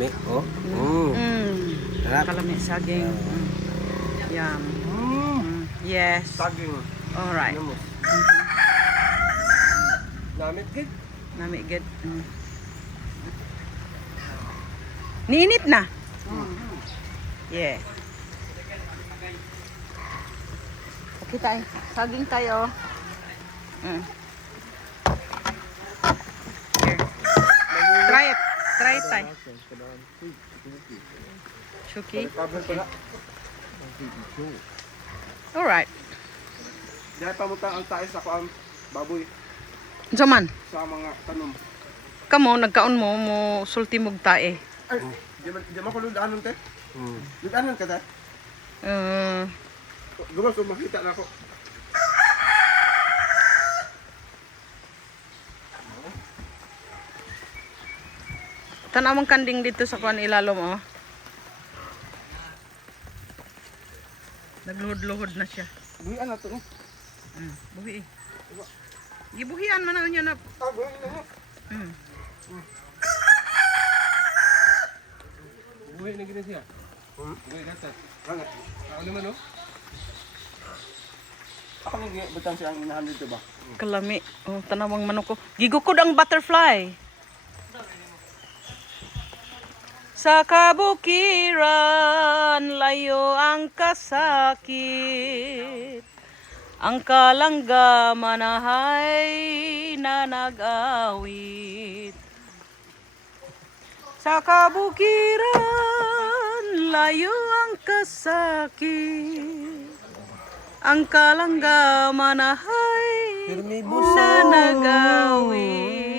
Kalami, oh. Sarap. Kalami saging. Yum. Yes. Saging. Alright. Namit gid. Nami good. Niinit na. Yeah. Okay tayo. Saging tayo. Here. Try it. Try it tayo. Chuki. Alright. Dahil pamutang ang tayo sa kuang baboy Zaman. sa mga tanom. Kamo, nagkaon mo sulti mong tae. Ay, di man ko ludanon te. Ludanon ka te. Gusto ko makita na ako. Tanawang kanding dito sa kuan ilalom oh. Nagluhod-luhod na siya. Buhian na to. Buhi. Gibuhian man na niya na. Buhian na. Buhi na gina siya. Buhi gatat. Ano? Ano naman no? Ako nang butang siya ang inahan dito ba? Kalami. Oh, tanawang manok ko. Gigukod ang butterfly. Sa kabukiran, layo ang kasakit. Ang kalangga manahay na nag-awit. Sa kabukiran, layo ang kasakit. Ang kalangga manahay na nag-awit.